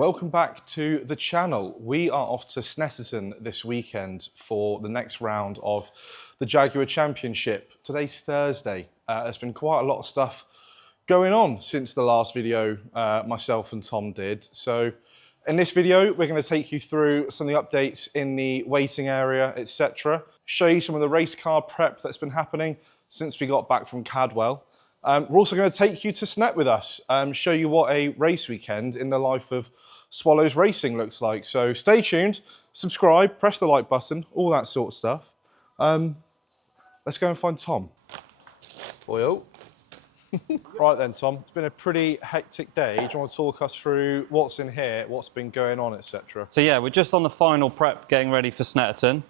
Welcome back to the channel. We are off to Snetterton this weekend for the next round of the Jaguar Championship. Today's Thursday. There's been quite a lot of stuff going on since the last video myself and Tom did. So in this video, we're going to take you through some of the updates in the waiting area, etc. Show you some of the race car prep that's been happening since we got back from Cadwell. We're also going to take you to Snet with us, show you what a race weekend in the life of Swallows Racing looks like. So stay tuned, subscribe, press the like button, all that sort of stuff. Let's go and find Tom. Boyo. Right then, Tom, it's been a pretty hectic day. Do you want to talk us through what's in here, what's been going on, etc.? So yeah, we're just on the final prep, getting ready for Snetterton.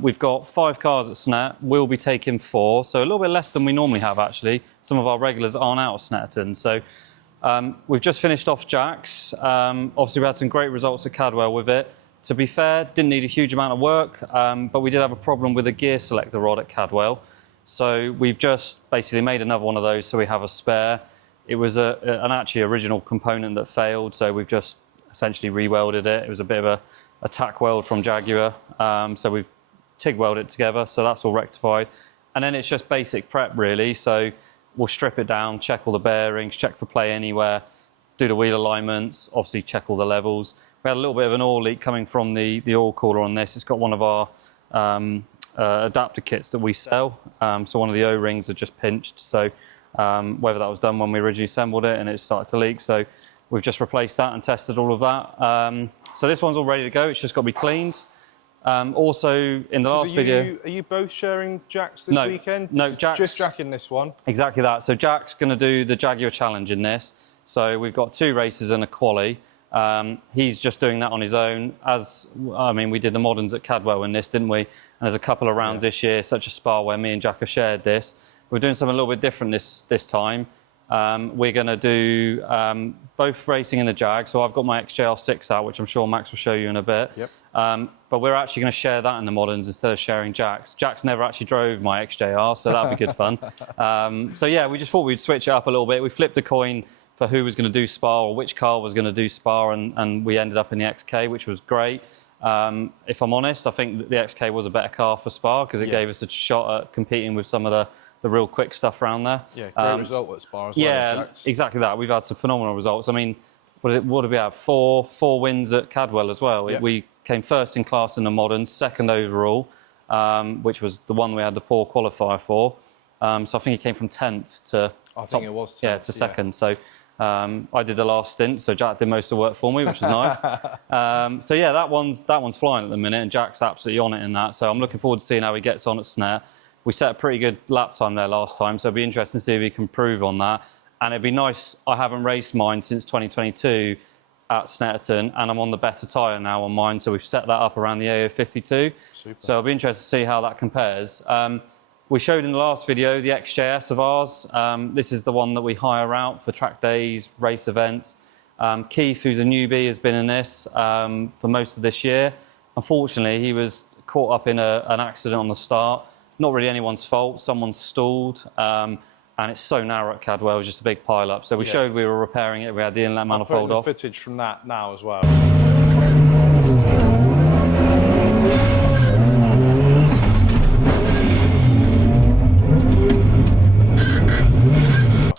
We've got 5 cars at Snet. We'll be taking 4, so a little bit less than we normally have actually. Some of our regulars aren't out of Snetterton. So we've just finished off Jack's. Obviously we had some great results at Cadwell with it. To be fair, didn't need a huge amount of work, but we did have a problem with a gear selector rod at Cadwell. So we've just basically made another one of those so we have a spare. It was an actually original component that failed, so we've just essentially re-welded it. It was a bit of a tack weld from Jaguar, so we've TIG welded it together, so that's all rectified. And then it's just basic prep really, so we'll strip it down, check all the bearings, check for play anywhere, do the wheel alignments, obviously check all the levels. We had a little bit of an oil leak coming from the oil cooler on this. It's got one of our adapter kits that we sell, so one of the O-rings are just pinched, so whether that was done when we originally assembled it and it started to leak, so we've just replaced that and tested all of that. So this one's all ready to go, it's just got to be cleaned. Also in the last video... Are you both sharing Jacks this weekend? No, Jack's... Just Jack in this one? Exactly that. So Jack's going to do the Jaguar Challenge in this. So we've got 2 races and a quali. He's just doing that on his own. We did the moderns at Cadwell in this, didn't we? And there's a couple of rounds this year, such as Spa, where me and Jack have shared this. We're doing something a little bit different this time. We're going to do both racing in the Jag. So I've got my XJR6 out, which I'm sure Max will show you in a bit. Yep. But we're actually going to share that in the moderns instead of sharing Jack's. Jack's never actually drove my XJR, so that'll be good fun. So yeah, we just thought we'd switch it up a little bit. We flipped a coin for who was going to do Spa or which car was going to do Spa, and we ended up in the XK, which was great. If I'm honest, I think that the XK was a better car for Spa because it gave us a shot at competing with some of the real quick stuff around there. Yeah, great result at Spa as well. Yeah, exactly that. We've had some phenomenal results. I mean, what did we have? Four wins at Cadwell as well. Yeah. We came first in class in the moderns, second overall, which was the one we had the poor qualifier for. So I think he came from 10th to think it was 10th, yeah, to second. Yeah. So I did the last stint, so Jack did most of the work for me, which was nice. So yeah, that one's flying at the minute, and Jack's absolutely on it in that. So I'm looking forward to seeing how he gets on at Snet. We set a pretty good lap time there last time, so it'll be interesting to see if he can improve on that. And it'd be nice, I haven't raced mine since 2022 at Snetterton, and I'm on the better tyre now on mine, so we've set that up around the AO52. Super. So it'll be interesting to see how that compares. We showed in the last video the XJS of ours. This is the one that we hire out for track days, race events. Keith, who's a newbie, has been in this for most of this year. Unfortunately, he was caught up in an accident on the start. Not really anyone's fault, someone stalled, and it's so narrow at Cadwell, it was just a big pile up. So we showed we were repairing it, we had the inlet manifold off. I'll put the footage from that now as well.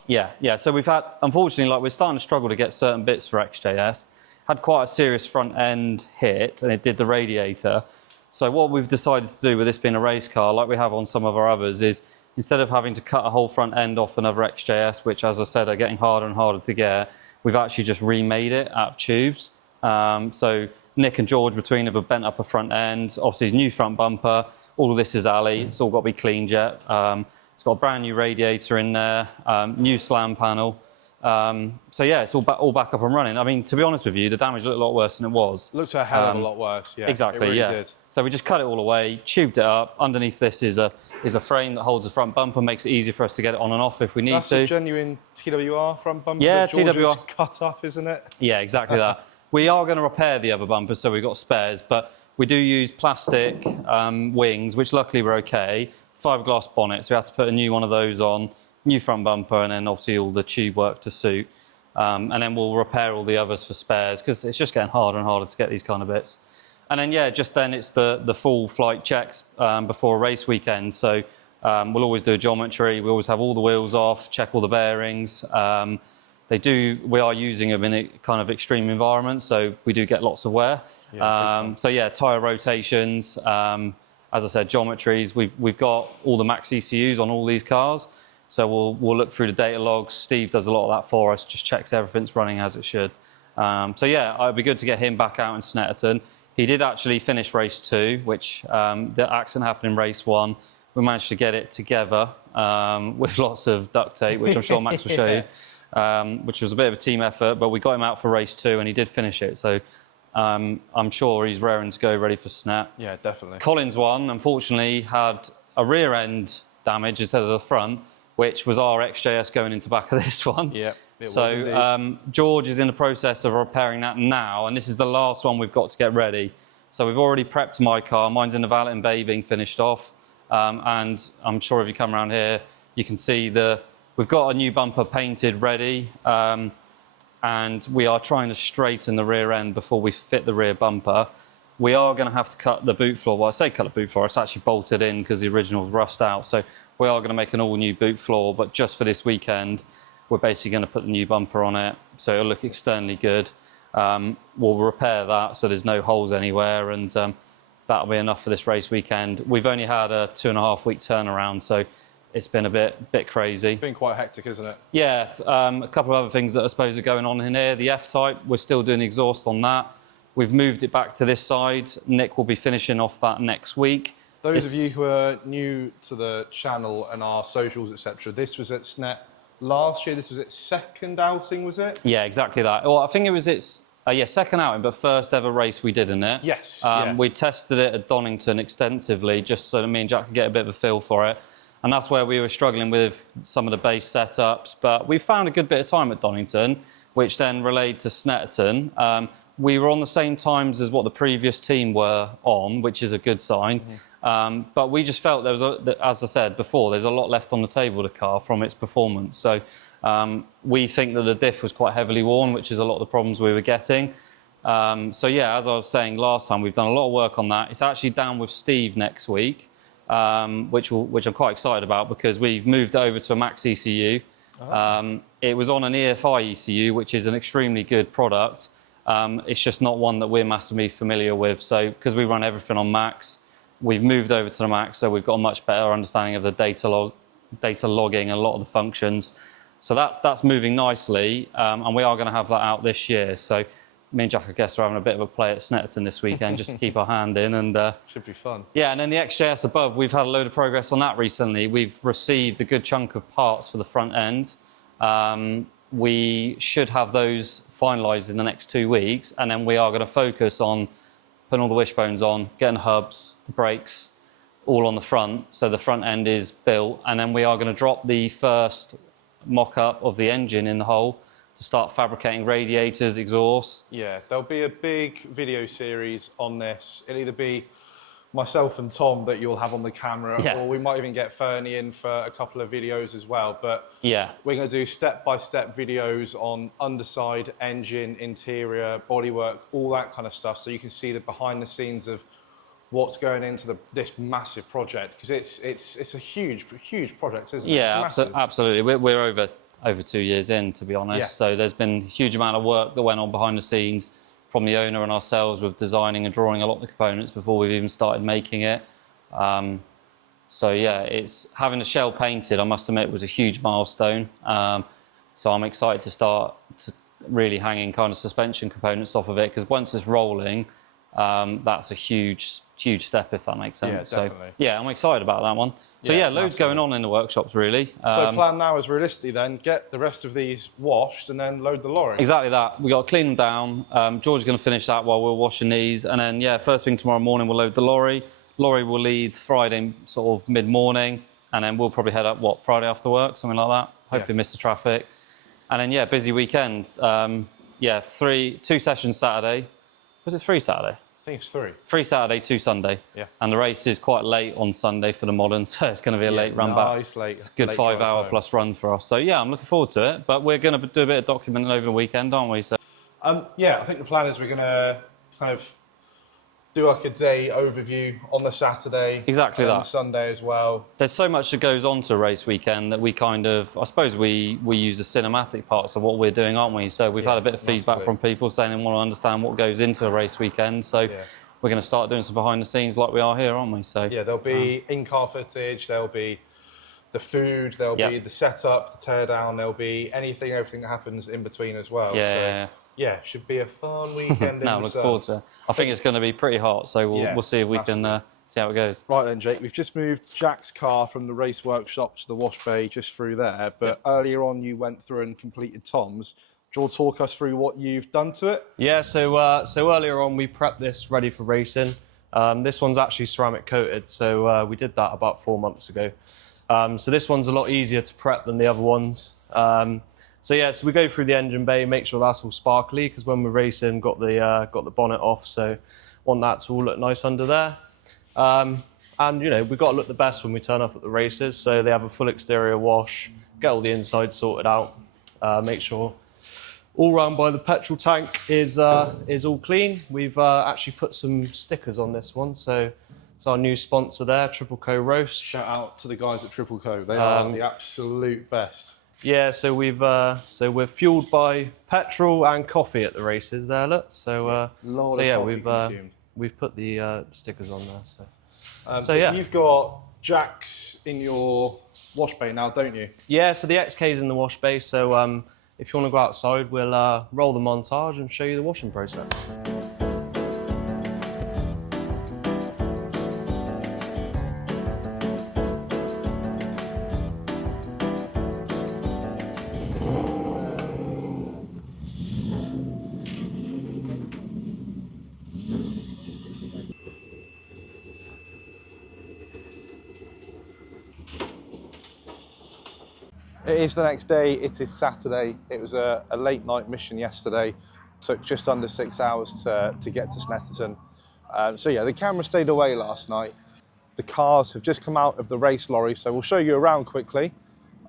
Yeah, so we've had, unfortunately, we're starting to struggle to get certain bits for XJS. Had quite a serious front end hit, and it did the radiator. So what we've decided to do with this being a race car, like we have on some of our others, is instead of having to cut a whole front end off another XJS, which, as I said, are getting harder and harder to get, we've actually just remade it out of tubes. So Nick and George between have bent up a front end, obviously new front bumper. All of this is alley. It's all got to be cleaned yet. It's got a brand new radiator in there, new slam panel. So yeah, it's all back up and running. I mean, to be honest with you, the damage looked a lot worse than it was. Looked a hell of a lot worse, yeah. Exactly, it really yeah. did. So we just cut it all away, tubed it up. Underneath this is a frame that holds the front bumper, makes it easier for us to get it on and off if we need to. That's a genuine TWR front bumper. Yeah, that George TWR. has cut up, isn't it? Yeah, exactly that. We are going to repair the other bumpers, so we've got spares, but we do use plastic wings, which luckily were okay. Fiberglass bonnet, so we had to put a new one of those on. New front bumper, and then obviously all the tube work to suit. and then we'll repair all the others for spares because it's just getting harder and harder to get these kind of bits. And then, yeah, just then it's the full flight checks before a race weekend. So we'll always do a geometry. We always have all the wheels off, check all the bearings. We are using them in a kind of extreme environment, so we do get lots of wear. Yeah, so yeah, tyre rotations, as I said, geometries. We've got all the max ECUs on all these cars. So we'll look through the data logs. Steve does a lot of that for us, just checks everything's running as it should. So yeah, it'd be good to get him back out in Snetterton. He did actually finish race 2, which the accident happened in race 1. We managed to get it together with lots of duct tape, which I'm sure Max will show you, which was a bit of a team effort, but we got him out for race 2 and he did finish it. So I'm sure he's raring to go, ready for Snet. Yeah, definitely. Collins one, unfortunately, had a rear end damage instead of the front, which was our XJS going into back of this one. Yeah, so George is in the process of repairing that now, and this is the last one we've got to get ready. So we've already prepped my car. Mine's in the valet and bay being finished off. And I'm sure if you come around here, you can see we've got a new bumper painted ready. And we are trying to straighten the rear end before we fit the rear bumper. We are going to have to cut the boot floor. Well, I say cut the boot floor, it's actually bolted in because the original's rust out. So we are going to make an all new boot floor, but just for this weekend, we're basically going to put the new bumper on it. So it'll look externally good. We'll repair that so there's no holes anywhere, and that'll be enough for this race weekend. We've only had a 2.5 week turnaround, so it's been a bit crazy. It's been quite hectic, isn't it? Yeah, a couple of other things that I suppose are going on in here. The F-Type, we're still doing the exhaust on that. We've moved it back to this side. Nick will be finishing off that next week. Those of you who are new to the channel and our socials, etc., this was at Snet last year. This was its second outing, was it? Yeah, exactly that. Well, I think it was its second outing, but first ever race we did in it. Yes. We tested it at Donington extensively, just so that me and Jack could get a bit of a feel for it. And that's where we were struggling with some of the base setups. But we found a good bit of time at Donington, which then relayed to Snetterton. We were on the same times as what the previous team were on, which is a good sign. Mm-hmm. But we just felt there was, as I said before, there's a lot left on the table of the car from its performance. So we think that the diff was quite heavily worn, which is a lot of the problems we were getting. So yeah, as I was saying last time, we've done a lot of work on that. It's actually down with Steve next week, which I'm quite excited about because we've moved over to a Max ECU. Oh. It was on an EFI ECU, which is an extremely good product. It's just not one that we're massively familiar with. So because we run everything on Max, we've moved over to the Max, so we've got a much better understanding of the data logging and a lot of the functions. So that's moving nicely, and we are going to have that out this year. So me and Jack, I guess, are having a bit of a play at Snetterton this weekend just to keep our hand in. And should be fun. Yeah, and then the XJS above, we've had a load of progress on that recently. We've received a good chunk of parts for the front end. We should have those finalised in the next 2 weeks, and then we are going to focus on putting all the wishbones on, getting hubs, the brakes, all on the front, so the front end is built, and then we are going to drop the first mock-up of the engine in the hole to start fabricating radiators, exhausts. Yeah, there'll be a big video series on this. It'll either be myself and Tom that you'll have on the camera, or we might even get Fernie in for a couple of videos as well. But yeah, we're going to do step-by-step videos on underside, engine, interior, bodywork, all that kind of stuff, so you can see the behind the scenes of what's going into this massive project, because it's a huge project, isn't it? Yeah, absolutely. We're over 2 years in, to be honest. Yeah. So there's been a huge amount of work that went on behind the scenes from the owner and ourselves with designing and drawing a lot of the components before we've even started making it. So yeah, it's having the shell painted, I must admit, was a huge milestone. So I'm excited to start to really hanging kind of suspension components off of it, because once it's rolling, that's a huge step, if that makes sense. Yeah, definitely. So yeah, I'm excited about that one. So yeah, loads going on in the workshops, really. So plan now is realistically then get the rest of these washed and then load the lorry. Exactly that. We got to clean them down. George is going to finish that while we're washing these, and then yeah, first thing tomorrow morning we'll load the lorry. Lorry will leave Friday sort of mid-morning, and then we'll probably head up Friday after work, something like that. Hopefully miss the traffic, and then yeah, busy weekend. Yeah, 2 sessions Saturday. Was it 3 Saturday? I think it's 3. 3 Saturday, 2 Sunday. Yeah. And the race is quite late on Sunday for the modern, so it's going to be a late run back. Nice late. It's a good late 5-hour plus run for us. So yeah, I'm looking forward to it. But we're going to do a bit of documenting over the weekend, aren't we? So yeah, I think the plan is we're going to kind of do like a day overview on the Saturday. Exactly and that. On Sunday as well. there's so much that goes on to a race weekend that we kind of, I suppose we use the cinematic parts of what we're doing, aren't we? So we've had a bit of feedback massively. from people saying they want to understand what goes into a race weekend. So we're going to start doing some behind the scenes like we are here, aren't we? So Yeah, there'll be in-car footage, there'll be the food, there'll be the setup, the teardown, there'll be everything that happens in between as well. Yeah. So, yeah, should be a fun weekend. No, I'm looking forward to it. I think it's going to be pretty hot, so we'll see if we can see how it goes. Right then, Jake, we've just moved Jack's car from the race workshop to the wash bay just through there, but earlier on you went through and completed Tom's. Do you want to talk us through what you've done to it? Yeah, so earlier on we prepped this ready for racing. This one's actually ceramic coated, so we did that about 4 months ago. So this one's a lot easier to prep than the other ones. So we go through the engine bay, make sure that's all sparkly, because when we're racing, got the bonnet off, so want that to all look nice under there. And we've got to look the best when we turn up at the races, so they have a full exterior wash, get all the inside sorted out, make sure all round by the petrol tank is all clean. We've actually put some stickers on this one, so it's our new sponsor there, Triple Co Roast. Shout out to the guys at Triple Co. They are the absolute best. Yeah, so we're fueled by petrol and coffee at the races there, look. We've put the stickers on there. So you've got Jack's in your wash bay now, don't you? Yeah, so the XK's in the wash bay. So if you want to go outside, we'll roll the montage and show you the washing process. It is the next day, it is Saturday. It was a late night mission yesterday. Took just under 6 hours to get to Snetterton. The camera stayed away last night. The cars have just come out of the race lorry, so we'll show you around quickly.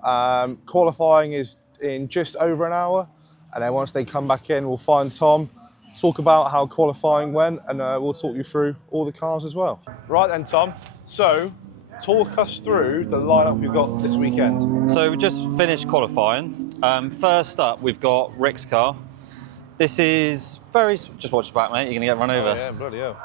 Qualifying is in just over an hour, and then once they come back in, we'll find Tom, talk about how qualifying went, and we'll talk you through all the cars as well. Right then, Tom. So, talk us through the lineup we've got this weekend. So we just finished qualifying. First up, we've got Rick's car. This is just watch the back, mate, you're going to get run over. Oh, yeah, bloody hell.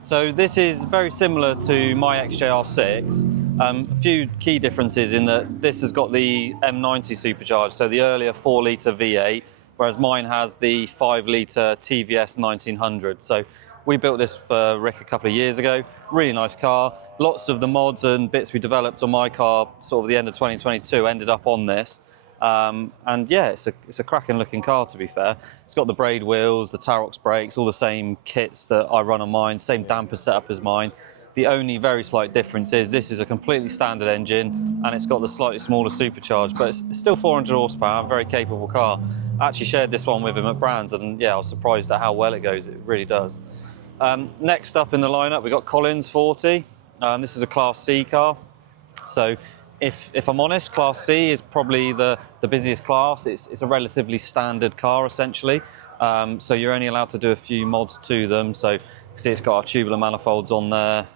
So this is very similar to my XJR6. A few key differences in that this has got the M90 supercharged, so the earlier 4-litre V8, whereas mine has the 5-litre TVS 1900. So we built this for Rick a couple of years ago. Really nice car. Lots of the mods and bits we developed on my car, sort of the end of 2022, ended up on this. It's a cracking looking car, to be fair. It's got the braid wheels, the Tarox brakes, all the same kits that I run on mine, same damper setup as mine. The only very slight difference is this is a completely standard engine and it's got the slightly smaller supercharge, but it's still 400 horsepower, a very capable car. I actually shared this one with him at Brands and I was surprised at how well it goes. It really does. Next up in the lineup, we've got Collins 40. This is a Class C car. So if I'm honest, Class C is probably the busiest class. It's a relatively standard car, essentially. So you're only allowed to do a few mods to them. So you can see it's got our tubular manifolds on there.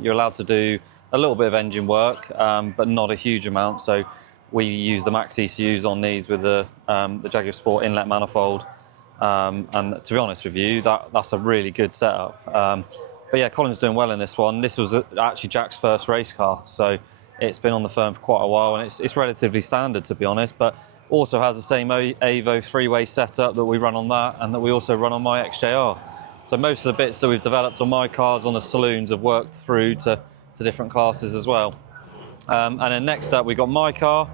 You're allowed to do a little bit of engine work, but not a huge amount. So we use the max ECUs on these with the Jaguar Sport inlet manifold. And to be honest with you, that's a really good setup. But yeah, Colin's doing well in this one. This was actually Jack's first race car, so it's been on the firm for quite a while, and it's relatively standard, to be honest, but also has the same Evo 3-way setup that we run on that, and that we also run on my XJR. So most of the bits that we've developed on my cars on the saloons have worked through to different classes as well. And then next up, we've got my car.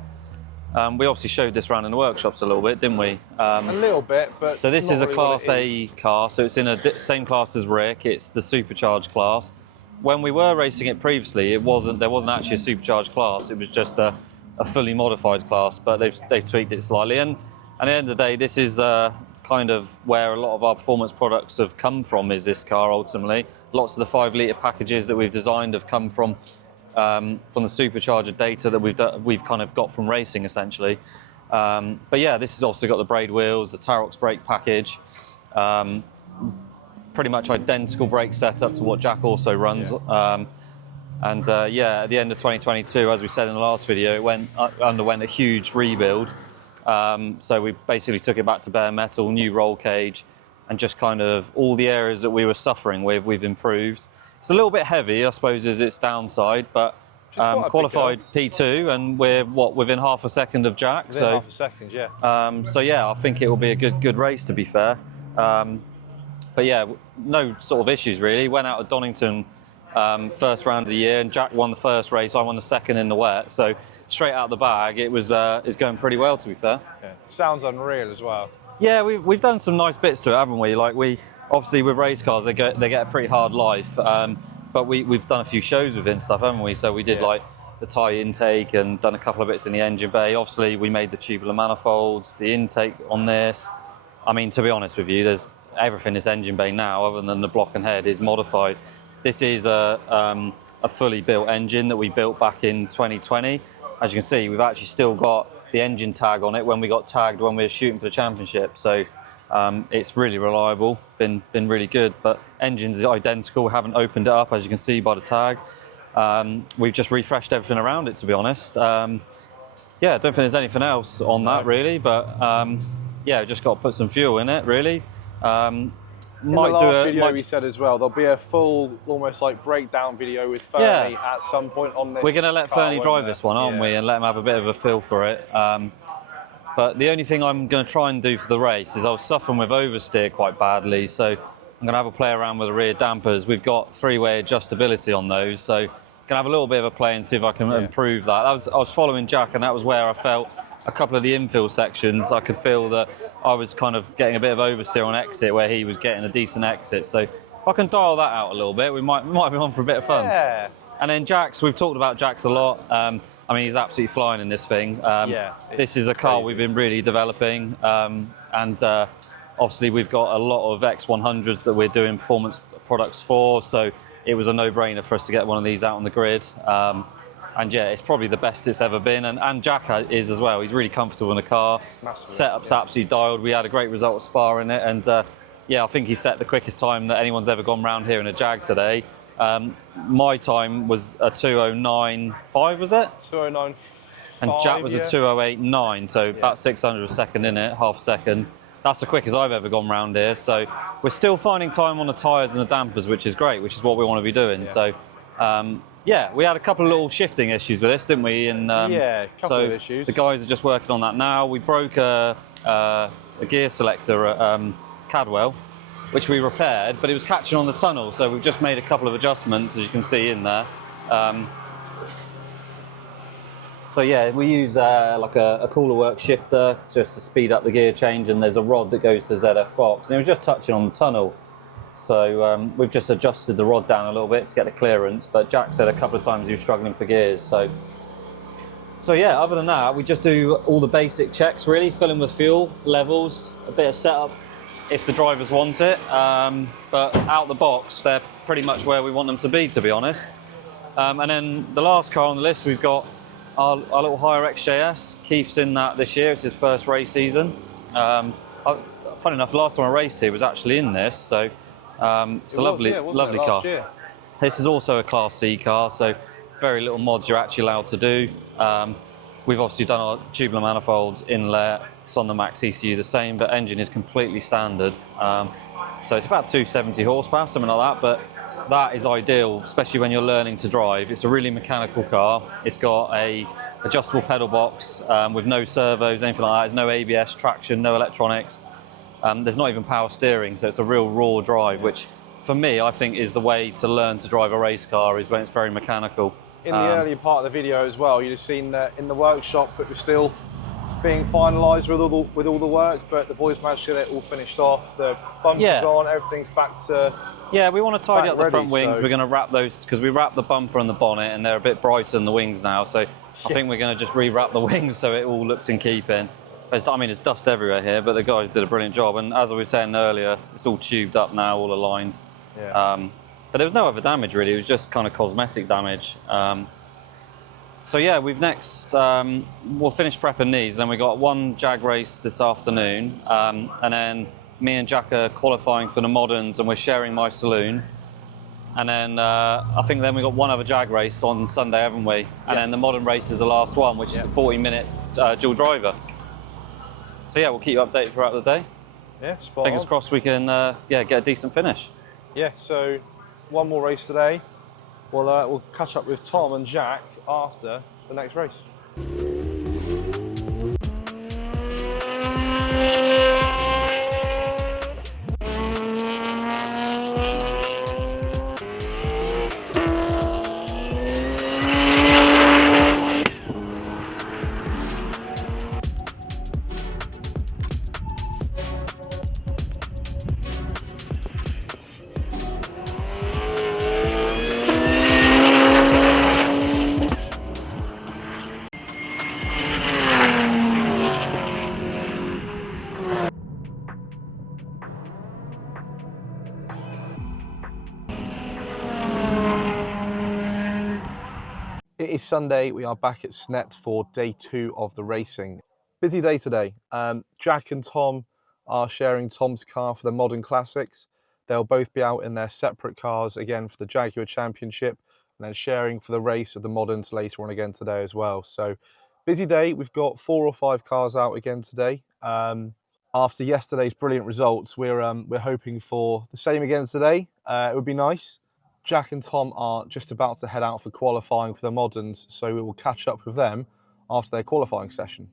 We obviously showed this around in the workshops a little bit, didn't we? A little bit, but so this is a really Class A car, so it's in a same class as Rick. It's the supercharged class. When we were racing it previously, there wasn't actually a supercharged class. It was just a fully modified class, but they've tweaked it slightly. And at the end of the day, this is kind of where a lot of our performance products have come from, is this car ultimately. Lots of the 5-litre packages that we've designed have come from the supercharger data that we've kind of got from racing essentially. But yeah, this has also got the braid wheels, the Tarox brake package, pretty much identical brake setup to what Jack also runs. Yeah, at the end of 2022, as we said in the last video, it underwent a huge rebuild. So we basically took it back to bare metal, new roll cage, and just kind of all the areas that we were suffering with, we've improved. It's a little bit heavy, I suppose, is its downside, but qualified P2, and we're within half a second of Jack. Within half a second, yeah. So yeah, I think it will be a good race, to be fair. But yeah, no sort of issues really. Went out of Donington first round of the year, and Jack won the first race. I won the second in the wet. So straight out the bag, it's going pretty well, to be fair. Yeah. Sounds unreal as well. Yeah, we've done some nice bits to it, haven't we? Like obviously with race cars, they get a pretty hard life. But we've done a few shows with it and stuff, haven't we? So we did like the tyre intake and done a couple of bits in the engine bay. Obviously, we made the tubular manifolds, the intake on this. I mean, to be honest with you, there's everything in this engine bay now, other than the block and head, is modified. This is a fully built engine that we built back in 2020. As you can see, we've actually still got the engine tag on it when we got tagged when we were shooting for the championship. So it's really reliable, been really good. But engines are identical. We haven't opened it up, as you can see by the tag. We've just refreshed everything around it, to be honest. Yeah, I don't think there's anything else on that really, but yeah, just got to put some fuel in it really. In the last video we said as well, there'll be a full, almost like breakdown video with Fernie at some point on this. We're going to let Fernie drive this one, aren't we, and let him have a bit of a feel for it. But the only thing I'm going to try and do for the race is I was suffering with oversteer quite badly, so I'm going to have a play around with the rear dampers. We've got 3-way adjustability on those, so I'm going to have a little bit of a play and see if I can improve that. I was following Jack, and that was where I felt a couple of the infill sections, I could feel that I was kind of getting a bit of oversteer on exit where he was getting a decent exit. So if I can dial that out a little bit, we might be on for a bit of fun. Yeah. And then Jack's, we've talked about Jack's a lot. I mean, he's absolutely flying in this thing. This is a car crazy. we've been really developing. And obviously we've got a lot of X100s that we're doing performance products for. So it was a no-brainer for us to get one of these out on the grid. And yeah, it's probably the best it's ever been. And Jack is as well. He's really comfortable in the car. Setup's absolutely dialed. We had a great result of Spa in it. And yeah, I think he set the quickest time that anyone's ever gone round here in a Jag today. My time was a 2:09.5, was it? 2:09.5. And Jack was a 2:08.9, so about 600 a second in it, half a second. That's the quickest I've ever gone round here. So we're still finding time on the tyres and the dampers, which is great, which is what we want to be doing. So yeah, we had a couple of little shifting issues with this, didn't we? And yeah, a couple of issues. The guys are just working on that now. We broke a gear selector at Cadwell, which we repaired, but it was catching on the tunnel, so we've just made a couple of adjustments, as you can see in there. So yeah, we use like a cooler work shifter just to speed up the gear change, and there's a rod that goes to the ZF box, and it was just touching on the tunnel. So we've just adjusted the rod down a little bit to get the clearance, but Jack said a couple of times he was struggling for gears. So yeah, other than that, we just do all the basic checks really, filling with fuel, levels, a bit of setup if the drivers want it, but out the box, they're pretty much where we want them to be, to be honest. And then the last car on the list, we've got our little Hire XJS. Keith's in that this year, it's his first race season. Funny enough, last time I raced here was actually in this, so it's a lovely car. Year? This is also a Class C car, so very little mods you're actually allowed to do. We've obviously done our tubular manifolds, inlet, it's on the Max ECU the same, but engine is completely standard. So it's about 270 horsepower, something like that, but that is ideal, especially when you're learning to drive. It's a really mechanical car. It's got a adjustable pedal box with no servos, anything like that. There's no ABS, traction, no electronics. There's not even power steering, so it's a real raw drive, which for me, I think is the way to learn to drive a race car, is when it's very mechanical. In the earlier part of the video as well, you'd have seen that in the workshop it was still being finalised with all the work, but the boys managed to get it all finished off. The bumpers on, everything's back to... Yeah, we want to tidy up the front wings. So... We're going to wrap those, because we wrapped the bumper and the bonnet, and they're a bit brighter than the wings now, so I think we're going to just re-wrap the wings so it all looks in keeping. I mean, it's dust everywhere here, but the guys did a brilliant job. And as I was saying earlier, it's all tubed up now, all aligned. Yeah. But there was no other damage really. It was just kind of cosmetic damage. So yeah, we've next, we'll finish prepping these. Then we got one Jag race this afternoon. And then me and Jack are qualifying for the moderns and we're sharing my saloon. And then I think then we got one other Jag race on Sunday, haven't we? And then the modern race is the last one, which is a 40-minute dual driver. So yeah, we'll keep you updated throughout the day. Yeah, spot Fingers on. crossed we can get a decent finish. Yeah, so one more race today. We'll catch up with Tom and Jack after the next race. It is Sunday. We are back at Snet for day 2 of the racing. Busy day today. Jack and Tom are sharing Tom's car for the Modern Classics. They'll both be out in their separate cars again for the Jaguar Championship and then sharing for the race of the Moderns later on again today as well. So busy day. We've got 4 or 5 cars out again today. After yesterday's brilliant results, we're hoping for the same again today. It would be nice. Jack and Tom are just about to head out for qualifying for the Moderns, so we will catch up with them after their qualifying session.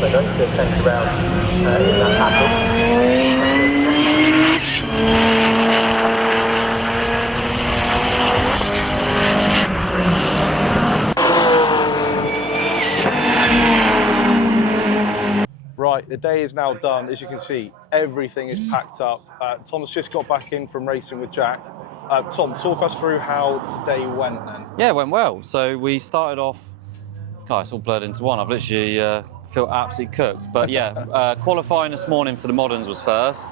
They don't get sent around in that pattern. the day is now done. As you can see, everything is packed up. Tom's just got back in from racing with Jack. Tom, talk us through how today went then. Yeah, it went well. So we started off. God, it's all blurred into one. I've literally feel absolutely cooked. But yeah, qualifying this morning for the moderns was first.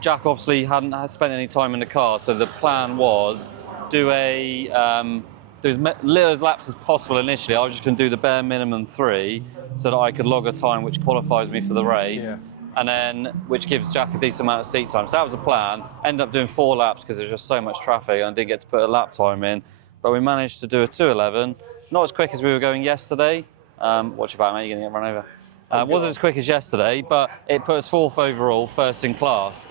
Jack obviously hadn't spent any time in the car, so the plan was do as little laps as possible initially. I was just going to do the bare minimum 3 so that I could log a time which qualifies me for the race. Yeah. And then, which gives Jack a decent amount of seat time. So that was the plan. Ended up doing 4 laps because there's just so much traffic and I didn't get to put a lap time in. But we managed to do a 2:11. Not as quick as we were going yesterday. Watch your back, mate, you're going to get run over. Wasn't as quick as yesterday, but it put us 4th overall, first in class,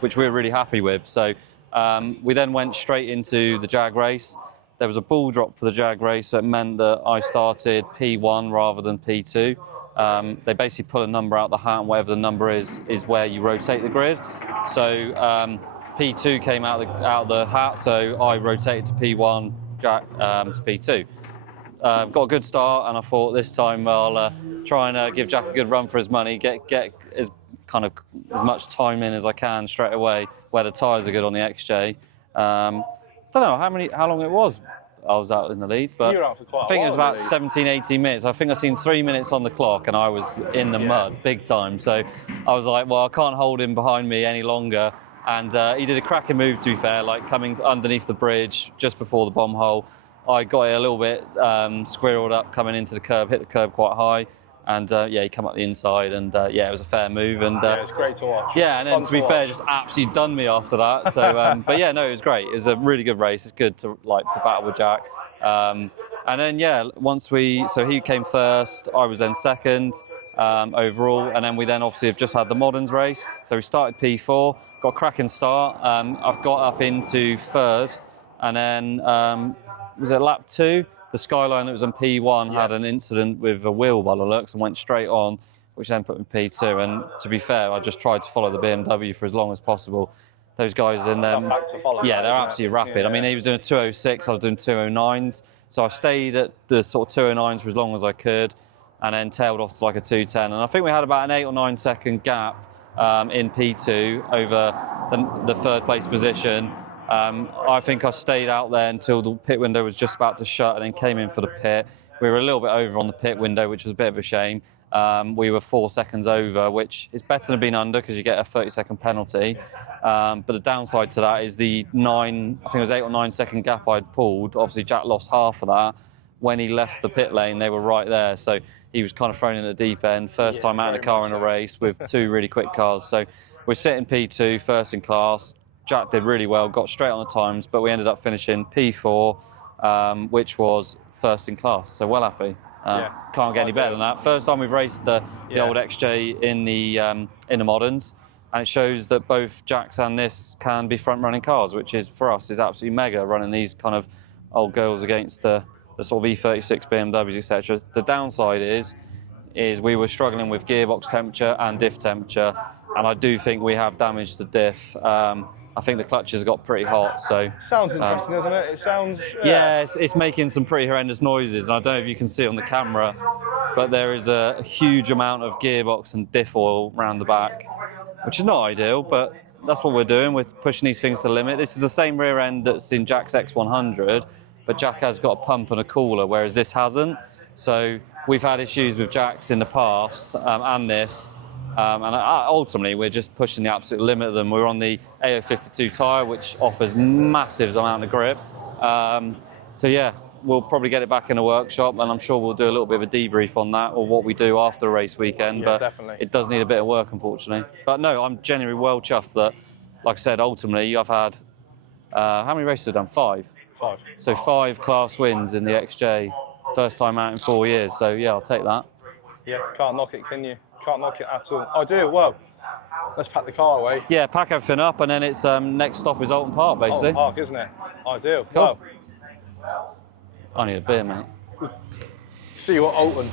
which we were really happy with. So we then went straight into the Jag race. There was a ball drop for the Jag race, so it meant that I started P1 rather than P2. They basically pull a number out the hat, and whatever the number is where you rotate the grid. So P2 came out of the hat, so I rotated to P1, Jack to P2. Got a good start, and I thought this time I'll try and give Jack a good run for his money, get as much time in as I can straight away, where the tyres are good on the XJ. Don't know how long it was I was out in the lead, but You were out for quite a I think it while was in the about lead. 17, 18 minutes. I think I seen 3 minutes on the clock and I was in the mud big time. So I was like, well, I can't hold him behind me any longer. And he did a cracking move, to be fair, like coming underneath the bridge just before the bomb hole. I got it a little bit squirreled up coming into the curb, hit the curb quite high. And yeah, he came up the inside, and yeah, it was a fair move. And Yeah, it's great to watch. yeah, and then Fun to be watch. fair, just absolutely done me after that. So, but yeah, no, it was great. It was a really good race. It's good to battle with Jack. And then yeah, so he came first. I was then second overall, and then we then obviously have just had the moderns race. So we started P4, got a cracking start. I've got up into 3rd, and then was it lap 2? The Skyline that was on P1 had an incident with a wheel by the looks and went straight on, which then put me in P2. And to be fair, I just tried to follow the BMW for as long as possible. Those guys in them, Tough act to follow yeah, that, they're isn't it? absolutely rapid. Yeah. I mean, he was doing a 206, I was doing 209s. So I stayed at the sort of 209s for as long as I could, and then tailed off to like a 210. And I think we had about an 8 or 9 second gap in P2 over the 3rd place position. I think I stayed out there until the pit window was just about to shut and then came in for the pit. We were a little bit over on the pit window, which was a bit of a shame. We were 4 seconds over, which is better than being under because you get a 30-second penalty. But the downside to that is the 8 or 9 second gap I'd pulled. Obviously, Jack lost half of that. When he left the pit lane, they were right there. So he was kind of thrown in the deep end. First time out of the car in a race with 2 really quick cars. So we're sitting P2, first in class. Jack did really well, got straight on the times, but we ended up finishing P4, which was first in class. So well happy. Can't get any better than that. First time we've raced the old XJ in the moderns, and it shows that both Jack's and this can be front-running cars, which is for us is absolutely mega. Running these kind of old girls against the sort of E36 BMWs, etc. The downside is we were struggling with gearbox temperature and diff temperature, and I do think we have damaged the diff. I think the clutches got pretty hot, so... Sounds interesting, doesn't it? It sounds... Yeah, it's making some pretty horrendous noises. And I don't know if you can see on the camera, but there is a huge amount of gearbox and diff oil around the back, which is not ideal, but that's what we're doing. We're pushing these things to the limit. This is the same rear end that's in Jack's X100, but Jack has got a pump and a cooler, whereas this hasn't. So we've had issues with Jack's in the past, and this. And ultimately, we're just pushing the absolute limit of them. We're on the AO52 tyre, which offers massive amount of grip. So yeah, we'll probably get it back in a workshop, and I'm sure we'll do a little bit of a debrief on that, or what we do after a race weekend. Yeah, but definitely. it does need a bit of work, unfortunately. But no, I'm genuinely well chuffed that, like I said, ultimately I've had, how many races have I done? 5. 5. So 5 class wins in the XJ, first time out in 4 years. So yeah, I'll take that. Yeah, can't knock it, can you? Can't knock it at all. I do, well, let's pack the car away. Yeah, pack everything up, and then it's next stop is Alton Park, basically. Alton Park, isn't it? Ideal. Cool. Well, I need a beer, mate. see you at Alton.